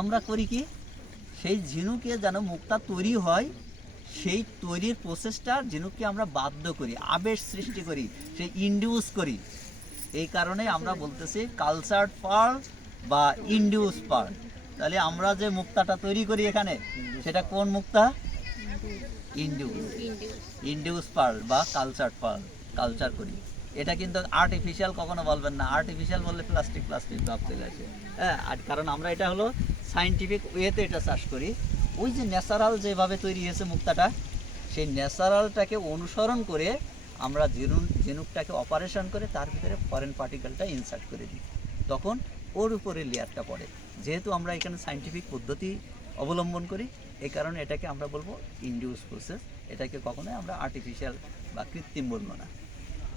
আমরা করি কি, সেই ঝিনুকে যেন মুক্তা তৈরি হয়, সেই তৈরির প্রসেসটা ঝিনুককে আমরা বাধ্য করি, আবেশ সৃষ্টি করি, সেই ইন্ডিউস করি। এই কারণে আমরা বলতেছি কালচার্ড পার্ল বা ইন্ডিউস পার্ল। তাহলে আমরা যে মুক্তাটা তৈরি করি এখানে, সেটা কোন মুক্তা? ইন্ডিউস, ইন্ডিউস পার্ল বা কালচার্ড পার্ল, কালচার করি। এটা কিন্তু আর্টিফিশিয়াল কখনো বলবেন না, আর্টিফিশিয়াল বললে প্লাস্টিক প্লাস্টিক ভাব চলে আসে। হ্যাঁ, আর কারণ আমরা এটা হলো সায়েন্টিফিক ওয়েতে এটা চাষ করি। ওই যে ন্যাচারাল যেভাবে তৈরি হয়েছে মুক্তাটা, সেই ন্যাচারালটাকে অনুসরণ করে আমরা ঝিনুকটাকে অপারেশন করে তার ভিতরে ফরেন পার্টিকেলটা ইনসার্ট করে দিই, তখন ওর উপরে লেয়ারটা পড়ে। যেহেতু আমরা এখানে সায়েন্টিফিক পদ্ধতি অবলম্বন করি, এই কারণে এটাকে আমরা বলবো ইনডিউস প্রসেস। এটাকে কখনোই আমরা আর্টিফিশিয়াল বা কৃত্রিম বলবো না,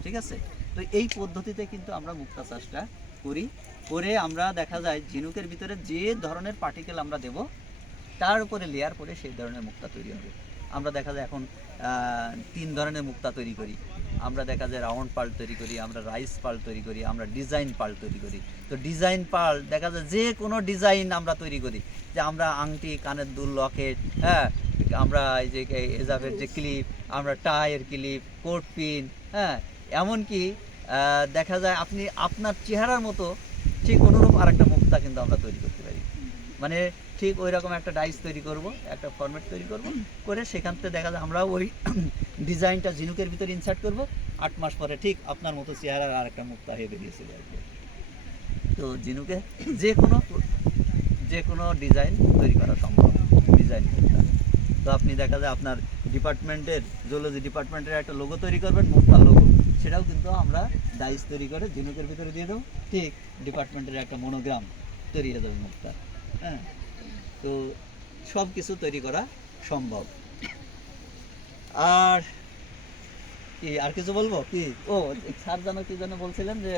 ঠিক আছে? তো এই পদ্ধতিতে কিন্তু আমরা মুক্তা চাষটা করি। করে আমরা দেখা যায় ঝিনুকের ভিতরে যে ধরনের পার্টিকেল আমরা দেব, তার উপরে লেয়ার পড়ে সেই ধরনের মুক্তা তৈরি হবে। আমরা দেখা যায় এখন 3 ধরনের মুক্তা তৈরি করি। আমরা দেখা যায় রাউন্ড পার্ল তৈরি করি, আমরা রাইস পার্ল তৈরি করি, আমরা ডিজাইন পার্ল তৈরি করি। তো ডিজাইন পার্ল দেখা যায় যে কোনো ডিজাইন আমরা তৈরি করি, যে আমরা আংটি, কানের দুল, লকেট, হ্যাঁ, আমরা এই যে এজাবের যে ক্লিপ, আমরা টাইয়ের ক্লিপ, কোট পিন, হ্যাঁ, এমনকি দেখা যায় আপনি আপনার চেহারার মতো ঠিক অনুরূপ আরেকটা মুক্তা কিন্তু আমরা তৈরি করতে পারি। মানে ঠিক ওই রকম একটা ডাইস তৈরি করব, একটা ফরম্যাট তৈরি করব, করে সেখান থেকে দেখা যায় আমরা ওই ডিজাইনটা ঝিনুকের ভিতরে ইনসার্ট করব। 8 মাস পরে ঠিক আপনার মতো চেহারার আরেকটা মুক্তা হয়ে বেরিয়ে চলে আসবে। তো ঝিনুকে যে কোনো ডিজাইন তৈরি করা সম্ভব, ডিজাইন মুক্তা। তো আপনি দেখা যায় আপনার ডিপার্টমেন্টের, জুওলজি ডিপার্টমেন্টের একটা লোগো তৈরি করবেন, মুক্তা লোগো, সেটাও কিন্তু আমরা ডাইস তৈরি করে ঝিনুকের ভিতরে দিয়ে দেবো, ঠিক ডিপার্টমেন্টের একটা মনোগ্রাম তৈরি হয়ে যাবে মুক্তা। হ্যাঁ, তো সব কিছু তৈরি করা সম্ভব। আর কি আর কিছু বলবো কি? ও স্যার জানো কি যেন বলছিলেন যে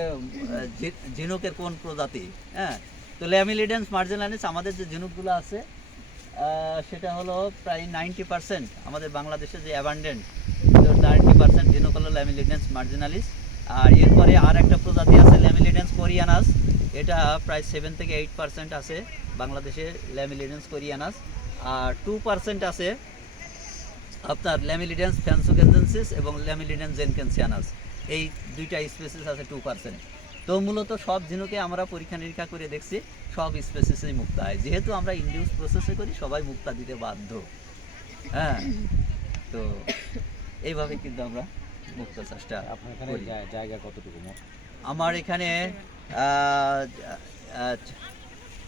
ঝিনুকের কোন প্রজাতি? হ্যাঁ, তো ল্যামিলিডেন্স মার্জিনালিস আমাদের যে ঝিনুকগুলো আছে, সেটা হলো প্রায় 90% আমাদের বাংলাদেশে যে অ্যাবান্ডেন্ট, তো 90% ঝিনুক হলো ল্যামিলিডেন্স মার্জিনালিস। আর এরপরে আর একটা প্রজাতি আছে ল্যামিলিডেন্স কোরিয়ানাস, এটা প্রায় 7 থেকে 8% আছে বাংলাদেশে ল্যামিলিডেন্স কোরিয়ানাস। আর 2% আছে আপনার ল্যামিলিডেন্স ফ্যান্সোকেনজেন্সিস এবং ল্যামিলিডেন্স জেনকেন্সিয়ানাস, এই দুইটা স্পেসিস আছে 2%। তো মূলত সব ঝিনুকে আমরা পরীক্ষা নিরীক্ষা করে দেখছি সব স্পেসিসেই মুক্তা হয়। যেহেতু আমরা ইনডিউস প্রসেসে করি, সবাই মুক্তা দিতে বাধ্য। হ্যাঁ, তো এইভাবে কিন্তু আমরা মুক্তা চাষটা করি। জায়গা কতটুকু? আমার এখানে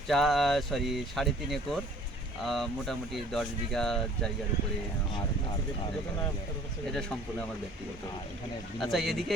3.5 একর, মোটামুটি 10 বিঘা জায়গার উপরে। এটা সম্পূর্ণ আমার ব্যক্তিগত। আচ্ছা, এদিকে